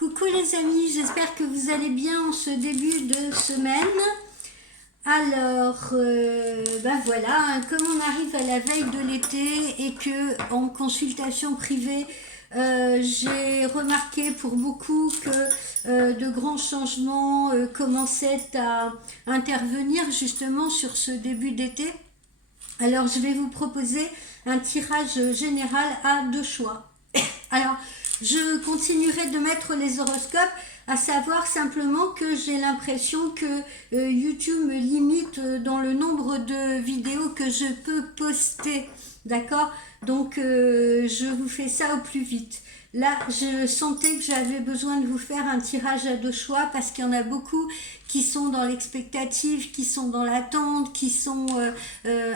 Coucou les amis, j'espère que vous allez bien en ce début de semaine. Alors, ben voilà, comme on arrive à la veille de l'été et que en consultation privée, j'ai remarqué pour beaucoup que de grands changements commençaient à intervenir justement sur ce début d'été. Alors, je vais vous proposer un tirage général à deux choix. Alors, je continuerai de mettre les horoscopes, à savoir simplement que j'ai l'impression que YouTube me limite dans le nombre de vidéos que je peux poster, d'accord? Donc, je vous fais ça au plus vite. Là, je sentais que j'avais besoin de vous faire un tirage à deux choix parce qu'il y en a beaucoup qui sont dans l'expectative, qui sont dans l'attente, qui sont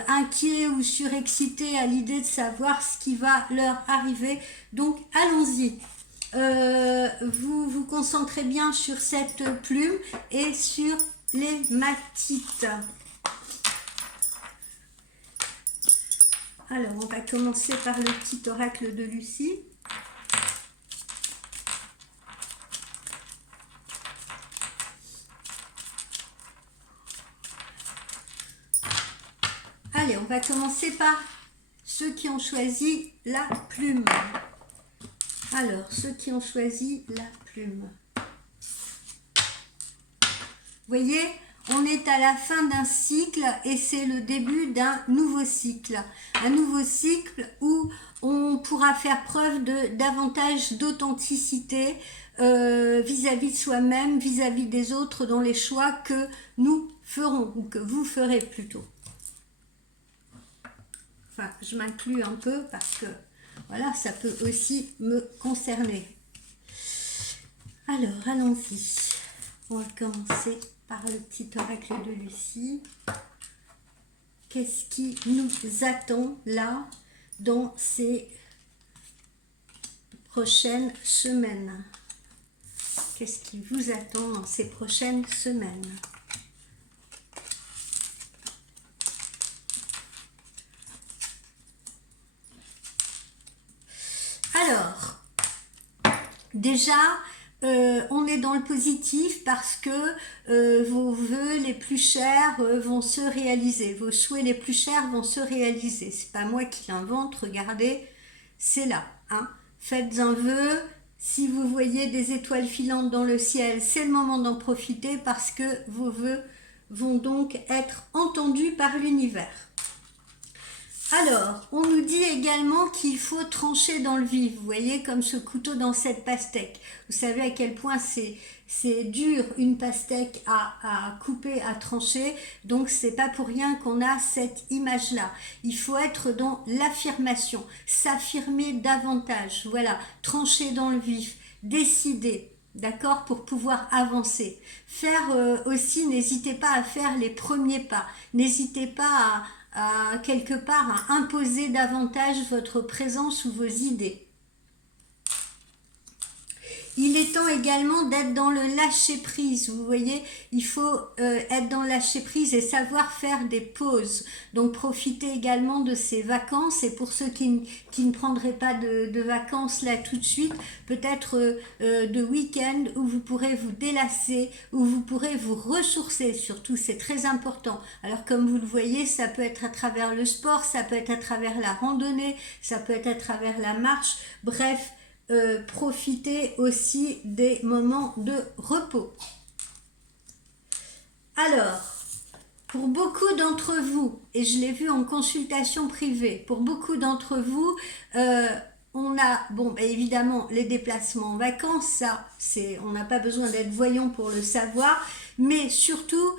inquiets ou surexcités à l'idée de savoir ce qui va leur arriver. Donc, allons-y. Vous vous concentrez bien sur cette plume et sur les matites. Alors, on va commencer par le petit oracle de Lucie. Allez, on va commencer par ceux qui ont choisi la plume. Alors, ceux qui ont choisi la plume. Vous voyez, on est à la fin d'un cycle et c'est le début d'un nouveau cycle. Un nouveau cycle où on pourra faire preuve de davantage d'authenticité vis-à-vis de soi-même, vis-à-vis des autres dans les choix que nous ferons ou que vous ferez plutôt. Enfin, je m'inclus un peu parce que voilà, ça peut aussi me concerner. Alors, allons-y. On va commencer par le petit oracle de Lucie. Qu'est-ce qui nous attend là dans ces prochaines semaines? Qu'est-ce qui vous attend dans ces prochaines semaines? Alors, déjà, on est dans le positif parce que vos vœux les plus chers vont se réaliser. Vos souhaits les plus chers vont se réaliser. C'est pas moi qui l'invente, regardez, c'est là. Hein. Faites un vœu. Si vous voyez des étoiles filantes dans le ciel, c'est le moment d'en profiter parce que vos vœux vont donc être entendus par l'univers. Alors, on nous dit également qu'il faut trancher dans le vif, vous voyez, comme ce couteau dans cette pastèque. Vous savez à quel point c'est dur une pastèque à couper, à trancher, donc c'est pas pour rien qu'on a cette image-là. Il faut être dans l'affirmation, s'affirmer davantage, voilà, trancher dans le vif, décider. D'accord, pour pouvoir avancer. Faire aussi, n'hésitez pas à faire les premiers pas. N'hésitez pas à quelque part à imposer davantage votre présence ou vos idées. Il est temps également d'être dans le lâcher-prise. Vous voyez, il faut être dans le lâcher-prise et savoir faire des pauses. Donc, profitez également de ces vacances. Et pour ceux qui ne prendraient pas de vacances là tout de suite, peut-être de week-end où vous pourrez vous délasser, où vous pourrez vous ressourcer. Surtout, c'est très important. Alors, comme vous le voyez, ça peut être à travers le sport, ça peut être à travers la randonnée, ça peut être à travers la marche. Bref, profitez aussi des moments de repos. Alors, pour beaucoup d'entre vous, et je l'ai vu en consultation privée, pour beaucoup d'entre vous, on a, bon, évidemment, les déplacements en vacances, ça, on n'a pas besoin d'être voyant pour le savoir, mais surtout,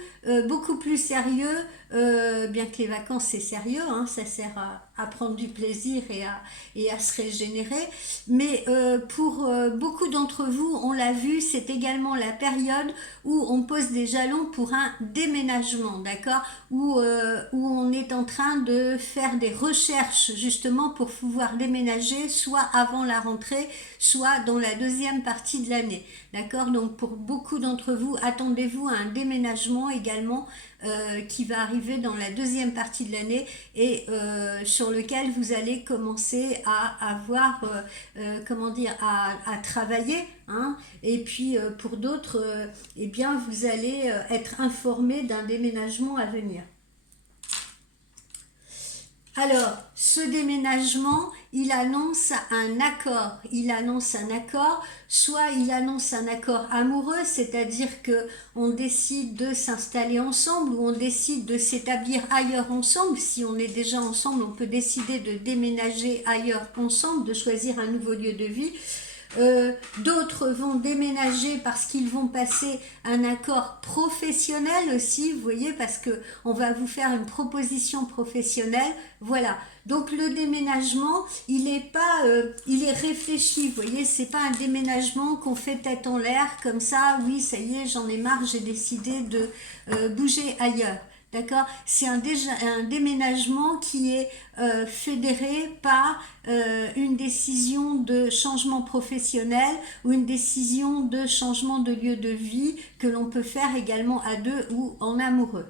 beaucoup plus sérieux, bien que les vacances c'est sérieux, hein, ça sert à prendre du plaisir et à se régénérer, mais pour beaucoup d'entre vous, on l'a vu, c'est également la période où on pose des jalons pour un déménagement, d'accord, où on est en train de faire des recherches justement pour pouvoir déménager, soit avant la rentrée, soit dans la deuxième partie de l'année, d'accord. Donc pour beaucoup d'entre vous, attendez-vous à un déménagement également également qui va arriver dans la deuxième partie de l'année et sur lequel vous allez commencer à avoir, comment dire, à travailler. Hein, et puis pour d'autres, eh bien, vous allez être informé d'un déménagement à venir. Alors, ce déménagement, il annonce un accord. Il annonce un accord, soit il annonce un accord amoureux, c'est-à-dire que on décide de s'installer ensemble ou on décide de s'établir ailleurs ensemble. Si on est déjà ensemble, on peut décider de déménager ailleurs ensemble, de choisir un nouveau lieu de vie. D'autres vont déménager parce qu'ils vont passer un accord professionnel aussi, vous voyez, parce que on va vous faire une proposition professionnelle. Voilà. Donc le déménagement, il est pas, il est réfléchi. Vous voyez, c'est pas un déménagement qu'on fait tête en l'air comme ça. Oui, ça y est, j'en ai marre, j'ai décidé de bouger ailleurs. D'accord? C'est un déménagement qui est fédéré par une décision de changement professionnel ou une décision de changement de lieu de vie que l'on peut faire également à deux ou en amoureux.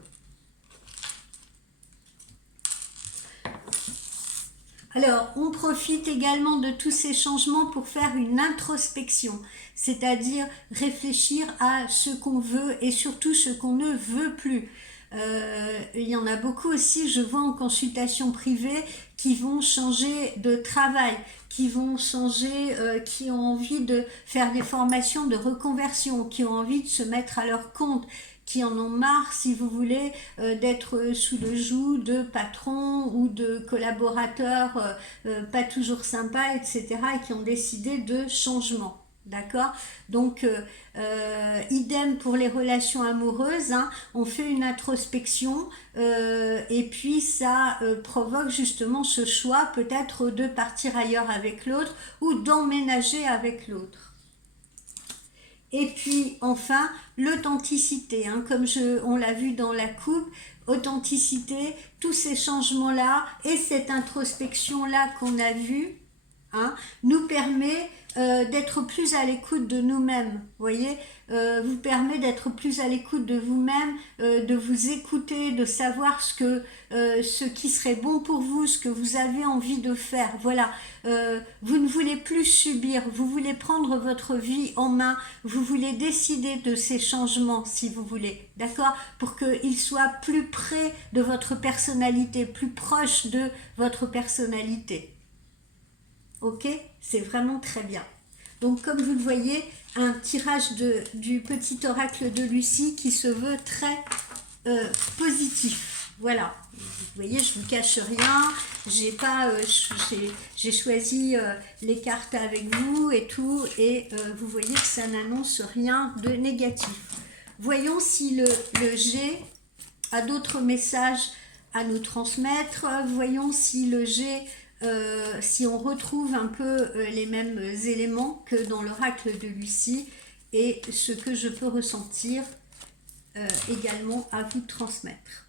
Alors, on profite également de tous ces changements pour faire une introspection, c'est-à-dire réfléchir à ce qu'on veut et surtout ce qu'on ne veut plus. Il y en a beaucoup aussi, je vois en consultation privée, qui vont changer de travail, qui vont changer, qui ont envie de faire des formations de reconversion, qui ont envie de se mettre à leur compte, qui en ont marre, si vous voulez, d'être sous le joug de patrons ou de collaborateurs pas toujours sympas, etc., et qui ont décidé de changement. D'accord? Donc, idem pour les relations amoureuses, hein, on fait une introspection et puis ça provoque justement ce choix peut-être de partir ailleurs avec l'autre ou d'emménager avec l'autre. Et puis enfin, l'authenticité, hein, comme on l'a vu dans la coupe, authenticité, tous ces changements-là et cette introspection-là qu'on a vue, hein, nous permet d'être plus à l'écoute de nous-mêmes, voyez, vous permet d'être plus à l'écoute de vous-même, de vous écouter, de savoir ce qui serait bon pour vous, ce que vous avez envie de faire. Voilà, vous ne voulez plus subir, vous voulez prendre votre vie en main, vous voulez décider de ces changements si vous voulez, d'accord, pour qu'ils soient plus près de votre personnalité, plus proches de votre personnalité. Ok, c'est vraiment très bien. Donc comme vous le voyez, un tirage du petit oracle de Lucie qui se veut très positif. Voilà, vous voyez, je vous cache rien, j'ai choisi les cartes avec vous et tout, et vous voyez que ça n'annonce rien de négatif. Voyons si le G a d'autres messages à nous transmettre. Voyons si le G... si on retrouve un peu les mêmes éléments que dans l'oracle de Lucie et ce que je peux ressentir également à vous transmettre.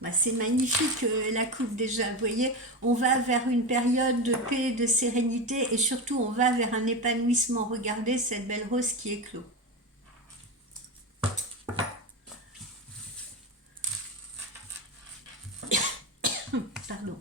Bah, c'est magnifique la coupe déjà, vous voyez, on va vers une période de paix, de sérénité et surtout on va vers un épanouissement. Regardez cette belle rose qui éclot. Pardon.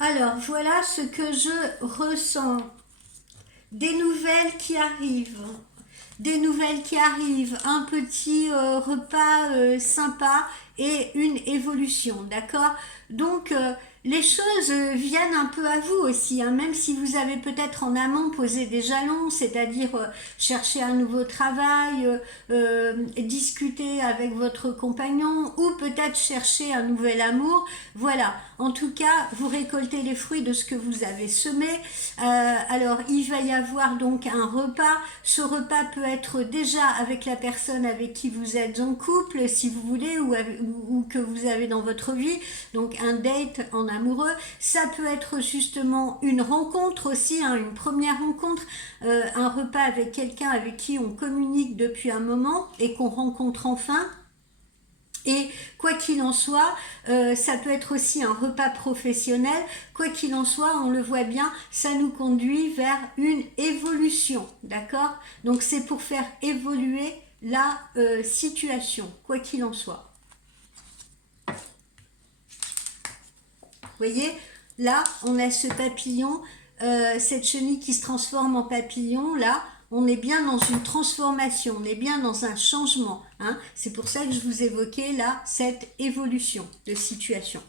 Alors, voilà ce que je ressens. Des nouvelles qui arrivent. Des nouvelles qui arrivent. Un petit repas sympa et une évolution, d'accord? Donc, les choses viennent un peu à vous aussi, hein, même si vous avez peut-être en amont posé des jalons, c'est-à-dire chercher un nouveau travail, discuter avec votre compagnon ou peut-être chercher un nouvel amour. Voilà, en tout cas, vous récoltez les fruits de ce que vous avez semé. Alors, il va y avoir donc un repas. Ce repas peut être déjà avec la personne avec qui vous êtes en couple, si vous voulez, ou que vous avez dans votre vie. Donc, un date en amoureux. Ça peut être justement une rencontre aussi, hein, une première rencontre, un repas avec quelqu'un avec qui on communique depuis un moment et qu'on rencontre enfin. Et quoi qu'il en soit, ça peut être aussi un repas professionnel. Quoi qu'il en soit, on le voit bien, ça nous conduit vers une évolution, d'accord? Donc c'est pour faire évoluer la situation, quoi qu'il en soit. Vous voyez, là, on a ce papillon, cette chenille qui se transforme en papillon, là, on est bien dans une transformation, on est bien dans un changement. Hein. C'est pour ça que je vous évoquais là cette évolution de situation.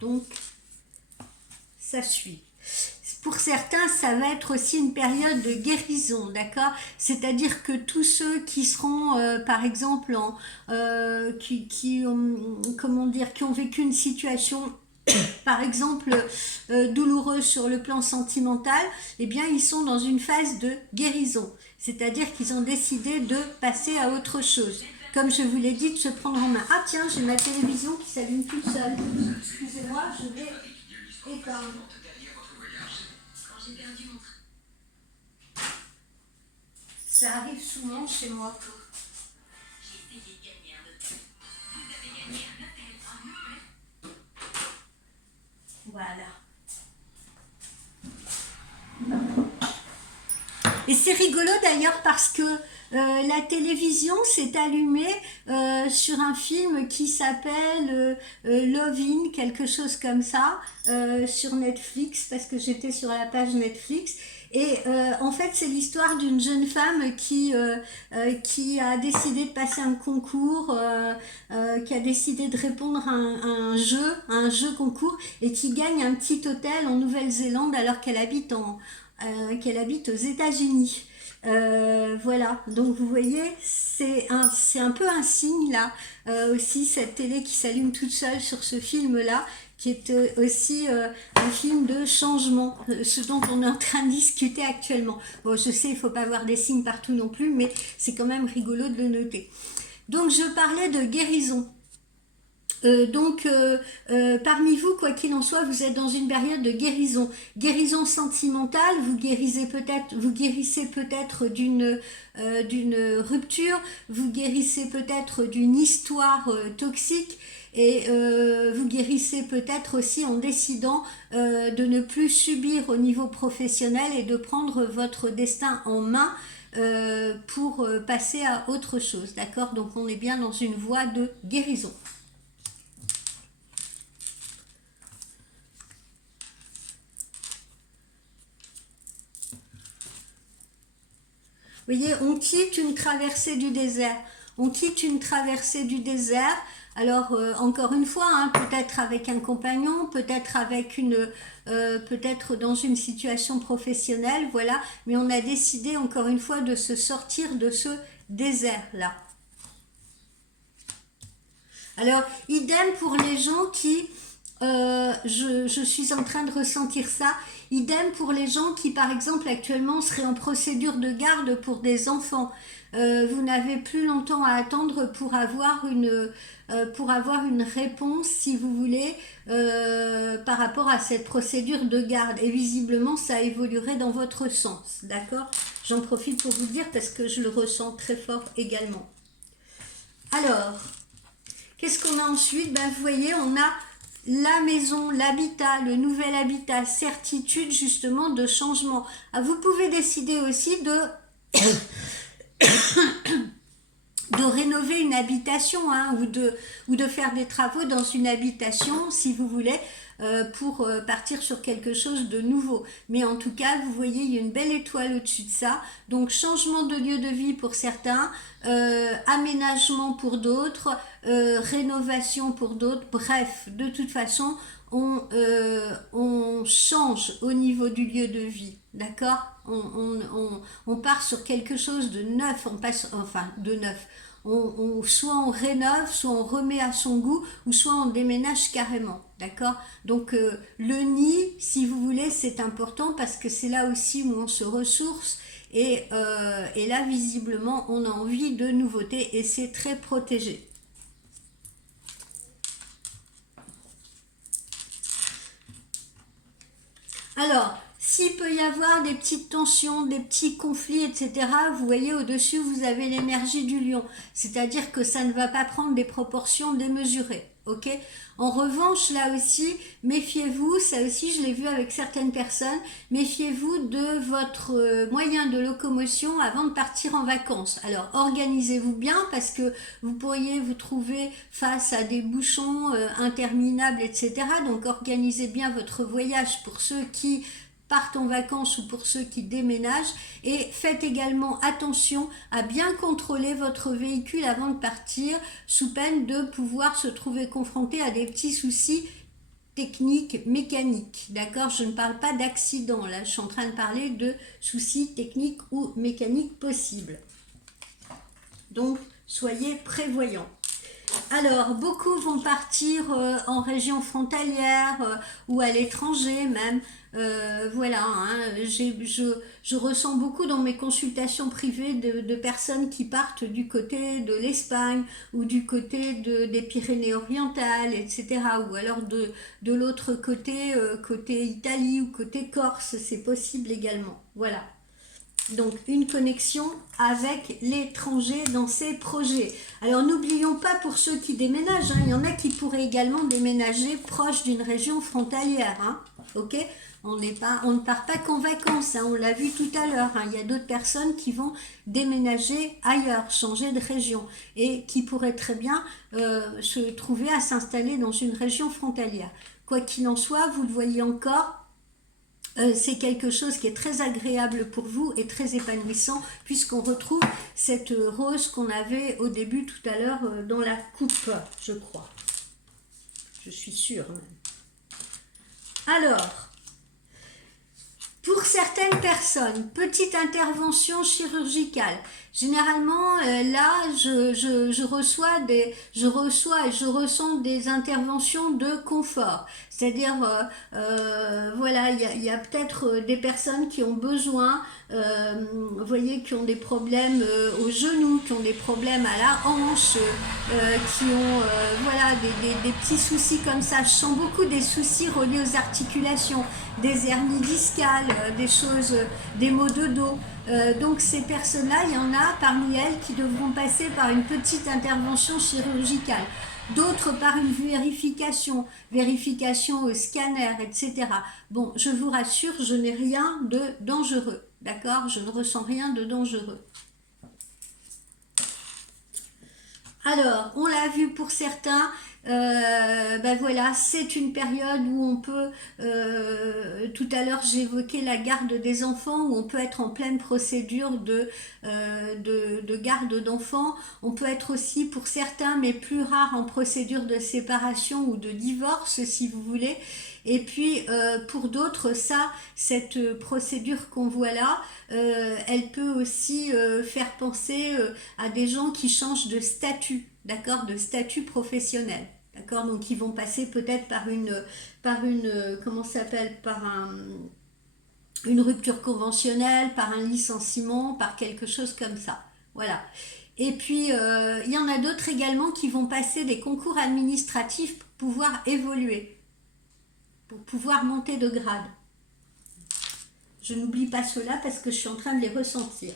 Donc, ça suit. Pour certains, ça va être aussi une période de guérison, d'accord? C'est-à-dire que tous ceux qui seront, par exemple, qui ont vécu une situation par exemple douloureuse sur le plan sentimental, eh bien ils sont dans une phase de guérison, c'est-à-dire qu'ils ont décidé de passer à autre chose. Comme je vous l'ai dit, de se prendre en main. Ah tiens, j'ai ma télévision qui s'allume toute seule. Excusez-moi, je vais éteindre. Ça arrive souvent chez moi. Voilà. Et c'est rigolo d'ailleurs parce que la télévision s'est allumée sur un film qui s'appelle Love In, quelque chose comme ça, sur Netflix, parce que j'étais sur la page Netflix. Et en fait, c'est l'histoire d'une jeune femme qui a décidé de passer un concours, qui a décidé de répondre à un jeu concours, et qui gagne un petit hôtel en Nouvelle-Zélande alors qu'elle habite aux États-Unis. Voilà, donc vous voyez, c'est un peu un signe là, aussi cette télé qui s'allume toute seule sur ce film-là, qui est aussi un film de changement, ce dont on est en train de discuter actuellement. Bon, je sais, il ne faut pas voir des signes partout non plus, mais c'est quand même rigolo de le noter. Donc, je parlais de guérison. Parmi vous, quoi qu'il en soit, vous êtes dans une période de guérison sentimentale. Vous guérissez peut-être d'une rupture, vous guérissez peut-être d'une histoire toxique, et vous guérissez peut-être aussi en décidant de ne plus subir au niveau professionnel et de prendre votre destin en main pour passer à autre chose, d'accord? Donc on est bien dans une voie de guérison. Vous voyez, on quitte une traversée du désert. On quitte une traversée du désert. Alors, encore une fois, hein, peut-être avec un compagnon, peut-être dans une situation professionnelle, voilà. Mais on a décidé, encore une fois, de se sortir de ce désert-là. Alors, idem pour les gens qui... je suis en train de ressentir ça. Idem pour les gens qui, par exemple, actuellement seraient en procédure de garde pour des enfants. Vous n'avez plus longtemps à attendre pour avoir une réponse, si vous voulez, par rapport à cette procédure de garde. Et visiblement, ça évoluerait dans votre sens. D'accord? J'en profite pour vous le dire parce que je le ressens très fort également. Alors, qu'est-ce qu'on a ensuite? Ben, vous voyez, on a la maison, l'habitat, le nouvel habitat, certitude justement de changement. Ah, vous pouvez décider aussi de rénover une habitation, hein, ou de faire des travaux dans une habitation si vous voulez. pour partir sur quelque chose de nouveau. Mais en tout cas, vous voyez, il y a une belle étoile au-dessus de ça. Donc, changement de lieu de vie pour certains, aménagement pour d'autres, rénovation pour d'autres. Bref, de toute façon, on change au niveau du lieu de vie, d'accord, on part sur quelque chose de neuf, on passe, enfin de neuf, soit on rénove, soit on remet à son goût, ou soit on déménage carrément, d'accord. Donc le nid, si vous voulez, c'est important parce que c'est là aussi où on se ressource, et là visiblement on a envie de nouveautés et c'est très protégé. Alors, s'il peut y avoir des petites tensions, des petits conflits, etc., vous voyez au-dessus, vous avez l'énergie du lion. C'est-à-dire que ça ne va pas prendre des proportions démesurées. Ok. En revanche, là aussi, méfiez-vous, ça aussi je l'ai vu avec certaines personnes, méfiez-vous de votre moyen de locomotion avant de partir en vacances. Alors organisez-vous bien parce que vous pourriez vous trouver face à des bouchons interminables, etc. Donc organisez bien votre voyage pour ceux qui partent en vacances ou pour ceux qui déménagent, et faites également attention à bien contrôler votre véhicule avant de partir, sous peine de pouvoir se trouver confronté à des petits soucis techniques, mécaniques, d'accord. Je ne parle pas d'accident, là je suis en train de parler de soucis techniques ou mécaniques possibles, donc soyez prévoyants. Alors, beaucoup vont partir en région frontalière ou à l'étranger même. Voilà, hein, je ressens beaucoup dans mes consultations privées de personnes qui partent du côté de l'Espagne ou du côté des Pyrénées-Orientales, etc. Ou alors de l'autre côté, côté Italie ou côté Corse, c'est possible également. Voilà. Donc une connexion avec l'étranger dans ces projets. Alors n'oublions pas pour ceux qui déménagent, hein, il y en a qui pourraient également déménager proche d'une région frontalière. Hein, ok, on ne part pas qu'en vacances, hein, on l'a vu tout à l'heure. Hein, il y a d'autres personnes qui vont déménager ailleurs, changer de région et qui pourraient très bien se trouver à s'installer dans une région frontalière. Quoi qu'il en soit, vous le voyez encore, c'est quelque chose qui est très agréable pour vous et très épanouissant puisqu'on retrouve cette rose qu'on avait au début tout à l'heure dans la coupe, je crois. Je suis sûre même. Alors, pour certaines personnes, petite intervention chirurgicale. Généralement, là, je reçois et je ressens des interventions de confort. C'est-à-dire, voilà, il y a peut-être des personnes qui ont besoin, vous voyez, qui ont des problèmes aux genoux, qui ont des problèmes à la hanche, qui ont, voilà, des petits soucis comme ça. Je sens beaucoup des soucis reliés aux articulations, des hernies discales, des choses, des maux de dos. Donc ces personnes-là, il y en a parmi elles qui devront passer par une petite intervention chirurgicale, d'autres par une vérification au scanner, etc. Bon, je vous rassure, je n'ai rien de dangereux, d'accord? Je ne ressens rien de dangereux. Alors, on l'a vu pour certains, ben voilà, c'est une période où on peut, tout à l'heure j'évoquais la garde des enfants, où on peut être en pleine procédure de garde d'enfants. On peut être aussi pour certains, mais plus rare, en procédure de séparation ou de divorce si vous voulez. Et puis pour d'autres, cette procédure qu'on voit là, elle peut aussi faire penser à des gens qui changent de statut, d'accord, de statut professionnel, d'accord. Donc ils vont passer peut-être par une comment ça s'appelle, une rupture conventionnelle, par un licenciement, par quelque chose comme ça. Voilà. Et puis il y en a d'autres également qui vont passer des concours administratifs pour pouvoir évoluer, pour pouvoir monter de grade. Je n'oublie pas cela parce que je suis en train de les ressentir.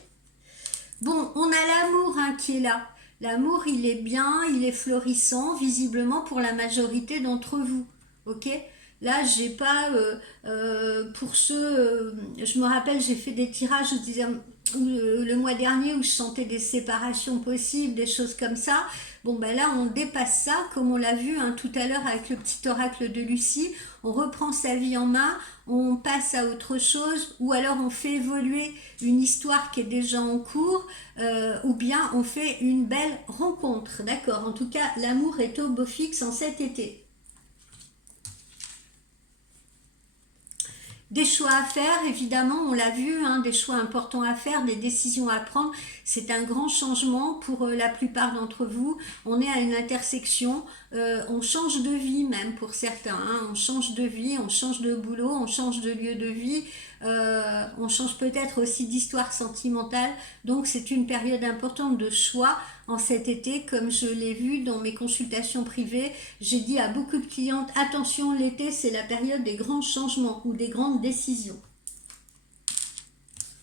Bon, on a l'amour qui est là. L'amour, il est bien, il est florissant, visiblement pour la majorité d'entre vous. Ok ? Là, j'ai pas, pour ceux, je me rappelle, j'ai fait des tirages, je disais, le mois dernier où je sentais des séparations possibles, des choses comme ça. Bon ben là on dépasse ça, comme on l'a vu tout à l'heure avec le petit oracle de Lucie, on reprend sa vie en main, on passe à autre chose, ou alors on fait évoluer une histoire qui est déjà en cours, ou bien on fait une belle rencontre, d'accord? En tout cas, l'amour est au beau fixe en cet été. Des choix à faire, évidemment, on l'a vu, des choix importants à faire, des décisions à prendre. C'est un grand changement pour la plupart d'entre vous. On est à une intersection, on change de vie même pour certains. On change de vie, on change de boulot, on change de lieu de vie. On change peut-être aussi d'histoire sentimentale. Donc c'est une période importante de choix en cet été, comme je l'ai vu dans mes consultations privées. J'ai dit à beaucoup de clientes, attention, l'été c'est la période des grands changements ou des grandes décisions.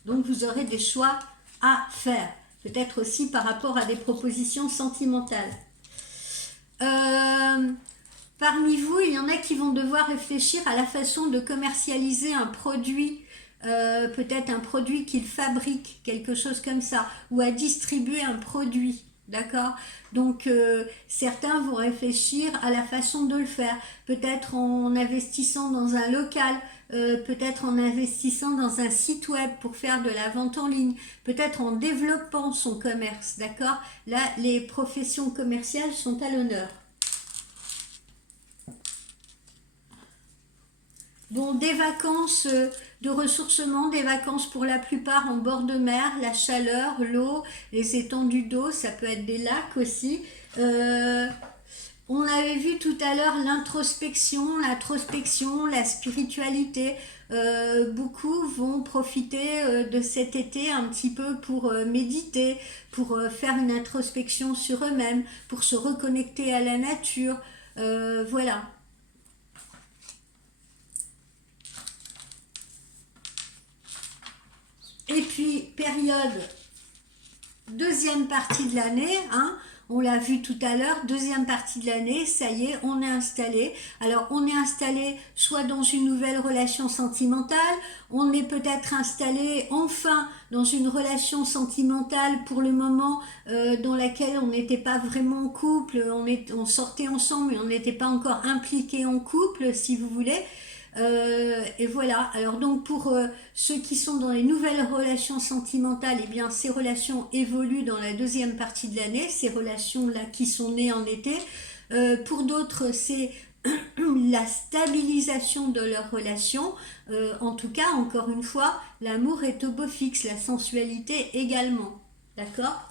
Donc vous aurez des choix à faire, peut-être aussi par rapport à des propositions sentimentales. Parmi vous, il y en a qui vont devoir réfléchir à la façon de commercialiser un produit, peut-être un produit qu'ils fabriquent, quelque chose comme ça, ou à distribuer un produit. D'accord? Donc certains vont réfléchir à la façon de le faire, peut-être en investissant dans un local, peut-être en investissant dans un site web pour faire de la vente en ligne, peut-être en développant son commerce, d'accord? Là, les professions commerciales sont à l'honneur. Bon, des vacances de ressourcement, des vacances pour la plupart en bord de mer, la chaleur, l'eau, les étendues d'eau, ça peut être des lacs aussi. On avait vu tout à l'heure l'introspection, la spiritualité. Beaucoup vont profiter de cet été un petit peu pour méditer, pour faire une introspection sur eux-mêmes, pour se reconnecter à la nature. Voilà. Et puis, période, deuxième partie de l'année, on l'a vu tout à l'heure, deuxième partie de l'année, ça y est, on est installé. Alors, on est installé soit dans une nouvelle relation sentimentale, on est peut-être installé enfin dans une relation sentimentale pour le moment dans laquelle on n'était pas vraiment en couple, on sortait ensemble mais on n'était pas encore impliqué en couple, si vous voulez. Et voilà, alors donc pour ceux qui sont dans les nouvelles relations sentimentales, eh bien ces relations évoluent dans la deuxième partie de l'année, ces relations-là qui sont nées en été. Pour d'autres, c'est la stabilisation de leur relation. En tout cas, encore une fois, l'amour est au beau fixe, la sensualité également. D'accord ?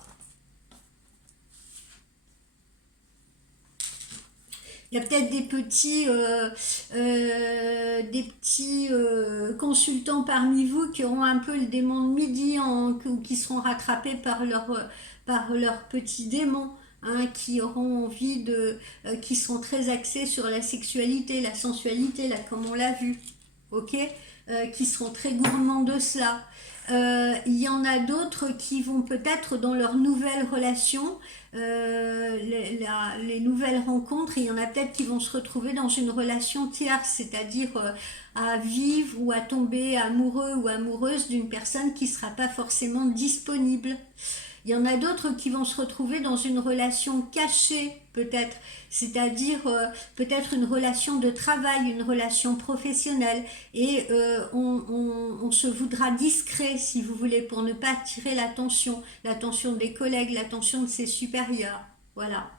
Il y a peut-être des petits consultants parmi vous qui auront un peu le démon de midi ou qui seront rattrapés par leur petit démon, qui auront envie qui seront très axés sur la sexualité, la sensualité, là, comme on l'a vu, ok, qui seront très gourmands de cela. Il y en a d'autres qui vont peut-être dans leur nouvelle relation, les nouvelles rencontres, il y en a peut-être qui vont se retrouver dans une relation tierce, c'est-à-dire à vivre ou à tomber amoureux ou amoureuse d'une personne qui ne sera pas forcément disponible. Il y en a d'autres qui vont se retrouver dans une relation cachée, peut-être, c'est-à-dire peut-être une relation de travail, une relation professionnelle, et on se voudra discret, si vous voulez, pour ne pas attirer l'attention des collègues, l'attention de ses supérieurs. Voilà.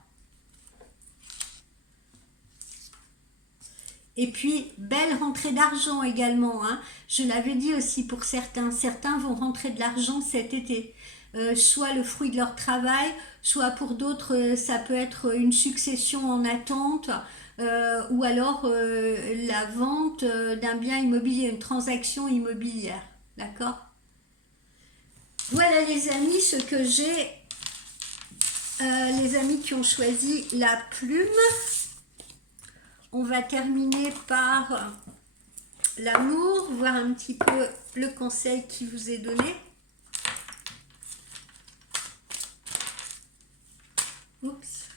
Et puis, belle rentrée d'argent également. Je l'avais dit aussi pour certains. Certains vont rentrer de l'argent cet été. Soit le fruit de leur travail, soit pour d'autres, ça peut être une succession en attente, ou alors la vente d'un bien immobilier, une transaction immobilière. D'accord ? Voilà les amis, ce que j'ai. Les amis qui ont choisi la plume. On va terminer par l'amour, voir un petit peu le conseil qui vous est donné. Oups.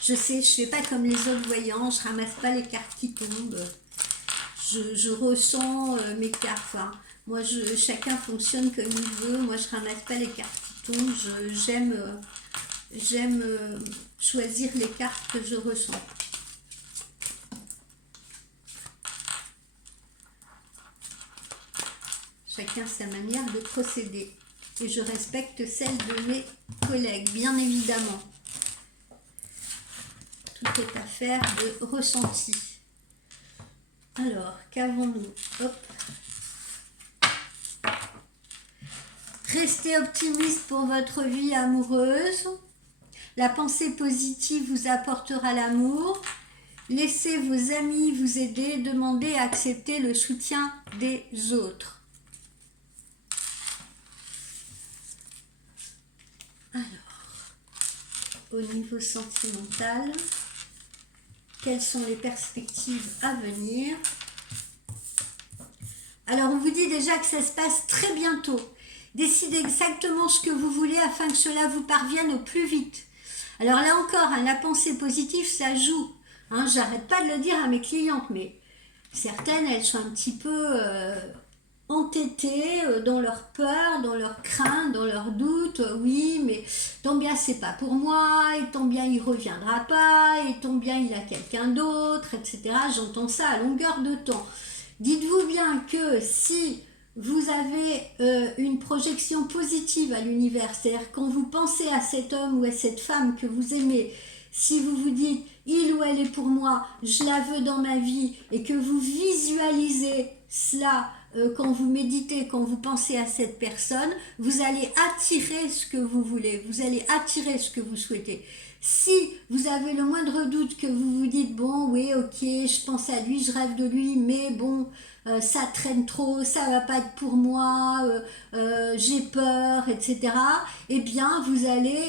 Je sais, je ne fais pas comme les autres voyants, je ramasse pas les cartes qui tombent. Je ressens mes cartes. Moi, chacun fonctionne comme il veut. Moi, je ramasse pas les cartes qui tombent. J'aime choisir les cartes que je ressens. Chacun sa manière de procéder. Et je respecte celle de mes collègues, bien évidemment. Tout est affaire de ressenti. Alors, qu'avons-nous? Hop. Restez optimiste pour votre vie amoureuse. La pensée positive vous apportera l'amour. Laissez vos amis vous aider. Demandez à accepter le soutien des autres. Alors, au niveau sentimental, quelles sont les perspectives à venir? Alors, on vous dit déjà que ça se passe très bientôt. Décidez exactement ce que vous voulez afin que cela vous parvienne au plus vite. Alors là encore, hein, la pensée positive, ça joue. Hein, j'arrête pas de le dire à mes clientes, mais certaines, elles sont un petit peu entêtées dans leur peur, dans leur crainte, dans leurs doutes. Oui, mais tant bien c'est pas pour moi, et tant bien il reviendra pas, et tant bien il a quelqu'un d'autre, etc. J'entends ça à longueur de temps. Dites-vous bien que si vous avez une projection positive à l'univers, c'est-à-dire quand vous pensez à cet homme ou à cette femme que vous aimez, si vous vous dites il ou elle est pour moi, je la veux dans ma vie, et que vous visualisez cela quand vous méditez, quand vous pensez à cette personne, vous allez attirer ce que vous voulez, vous allez attirer ce que vous souhaitez. Si vous avez le moindre doute, que vous vous dites bon oui ok je pense à lui, je rêve de lui, mais bon ça traîne trop, ça va pas être pour moi, j'ai peur, etc. Eh bien vous allez,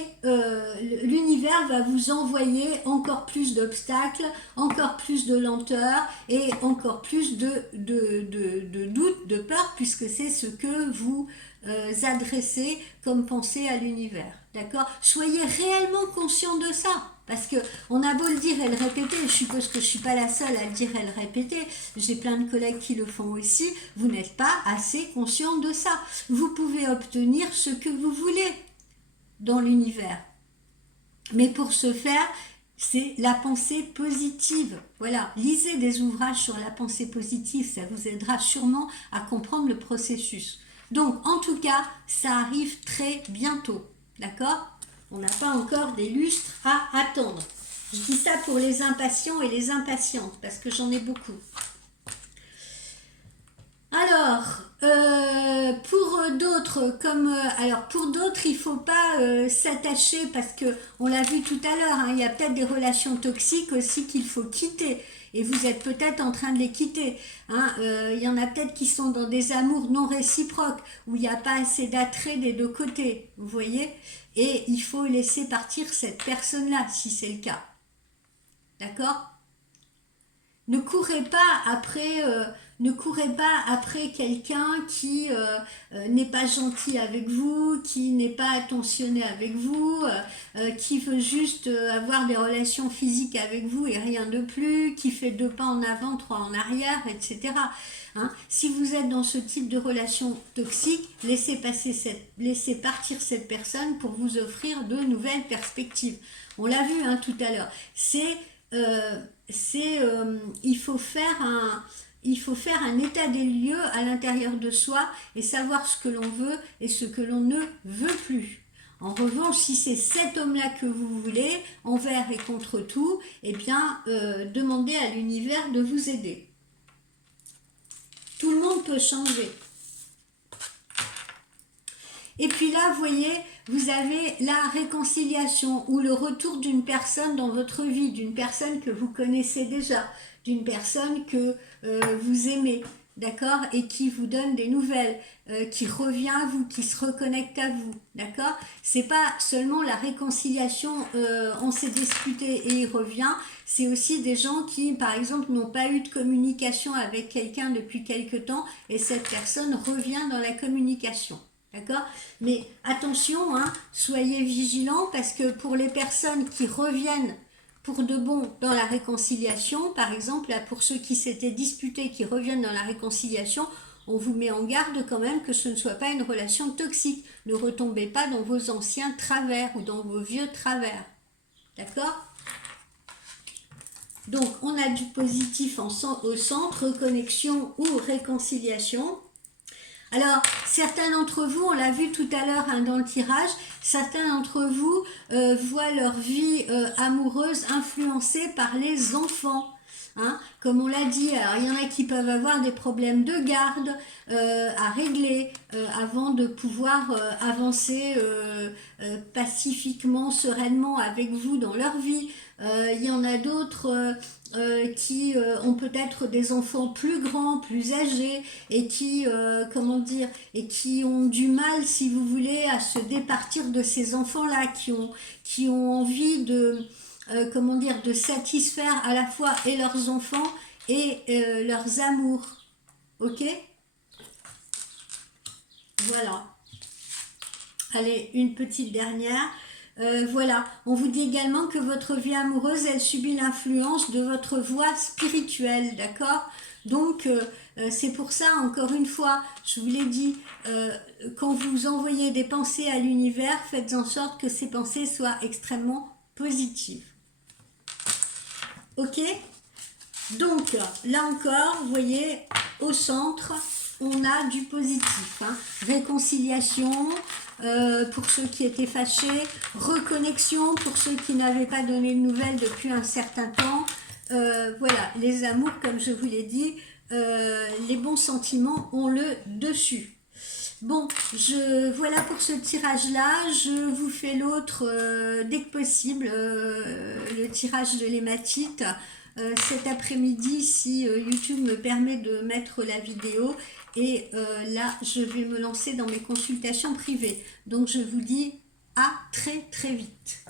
l'univers va vous envoyer encore plus d'obstacles, encore plus de lenteur et encore plus de doute, de peur, puisque c'est ce que vous adressez comme pensée à l'univers. D'accord? Soyez réellement conscient de ça. Parce qu'on a beau le dire et le répéter, je suppose que je ne suis pas la seule à le dire et le répéter, j'ai plein de collègues qui le font aussi, vous n'êtes pas assez conscient de ça. Vous pouvez obtenir ce que vous voulez dans l'univers. Mais pour ce faire, c'est la pensée positive. Voilà, lisez des ouvrages sur la pensée positive, ça vous aidera sûrement à comprendre le processus. Donc, en tout cas, ça arrive très bientôt. D'accord? On n'a pas encore des lustres à attendre. Je dis ça pour les impatients et les impatientes, parce que j'en ai beaucoup. Alors, pour d'autres, pour d'autres, il ne faut pas s'attacher, parce que on l'a vu tout à l'heure, hein, il y a peut-être des relations toxiques aussi qu'il faut quitter. Et vous êtes peut-être en train de les quitter. Hein. Il y en a peut-être qui sont dans des amours non réciproques, où il n'y a pas assez d'attrait des deux côtés, vous voyez. Et il faut laisser partir cette personne-là, si c'est le cas. D'accord ? Ne courez pas après quelqu'un qui n'est pas gentil avec vous, qui n'est pas attentionné avec vous, qui veut juste avoir des relations physiques avec vous et rien de plus, qui fait 2 pas en avant, 3 en arrière, etc. Hein, si vous êtes dans ce type de relation toxique, laissez partir cette personne pour vous offrir de nouvelles perspectives. On l'a vu hein, tout à l'heure. Il faut faire un état des lieux à l'intérieur de soi et savoir ce que l'on veut et ce que l'on ne veut plus. En revanche, si c'est cet homme-là que vous voulez, envers et contre tout, eh bien, demandez à l'univers de vous aider. Tout le monde peut changer. Et puis là, vous voyez, vous avez la réconciliation ou le retour d'une personne dans votre vie, d'une personne que vous connaissez déjà, d'une personne que vous aimez, d'accord, et qui vous donne des nouvelles, qui revient à vous, qui se reconnecte à vous, d'accord. C'est pas seulement la réconciliation, on s'est disputé et il revient, c'est aussi des gens qui, par exemple, n'ont pas eu de communication avec quelqu'un depuis quelque temps et cette personne revient dans la communication. D'accord? Mais attention, hein, soyez vigilants parce que pour les personnes qui reviennent pour de bon dans la réconciliation, par exemple, là, pour ceux qui s'étaient disputés, qui reviennent dans la réconciliation, on vous met en garde quand même que ce ne soit pas une relation toxique. Ne retombez pas dans vos anciens travers ou dans vos vieux travers. D'accord? Donc, on a du positif au centre, connexion ou réconciliation. Alors, certains d'entre vous, on l'a vu tout à l'heure dans le tirage, certains d'entre vous voient leur vie amoureuse influencée par les enfants. Hein, comme on l'a dit, alors il y en a qui peuvent avoir des problèmes de garde à régler avant de pouvoir avancer pacifiquement, sereinement avec vous dans leur vie. Il y en a d'autres qui ont peut-être des enfants plus grands, plus âgés et qui, comment dire, et qui ont du mal, si vous voulez, à se départir de ces enfants-là, qui ont envie de comment dire, de satisfaire à la fois et leurs enfants et leurs amours. Ok? Voilà. Allez, une petite dernière. Voilà, on vous dit également que votre vie amoureuse, elle subit l'influence de votre voie spirituelle, d'accord? Donc, c'est pour ça, encore une fois, je vous l'ai dit, quand vous envoyez des pensées à l'univers, faites en sorte que ces pensées soient extrêmement positives. Ok? Donc, là encore, vous voyez, au centre, on a du positif. Hein. Réconciliation pour ceux qui étaient fâchés, reconnexion pour ceux qui n'avaient pas donné de nouvelles depuis un certain temps. Voilà, les amours, comme je vous l'ai dit, les bons sentiments ont le dessus. Bon, voilà pour ce tirage-là. Je vous fais l'autre dès que possible, le tirage de l'hématite. Cet après-midi, si YouTube me permet de mettre la vidéo. Et là, je vais me lancer dans mes consultations privées. Donc, je vous dis à très très vite.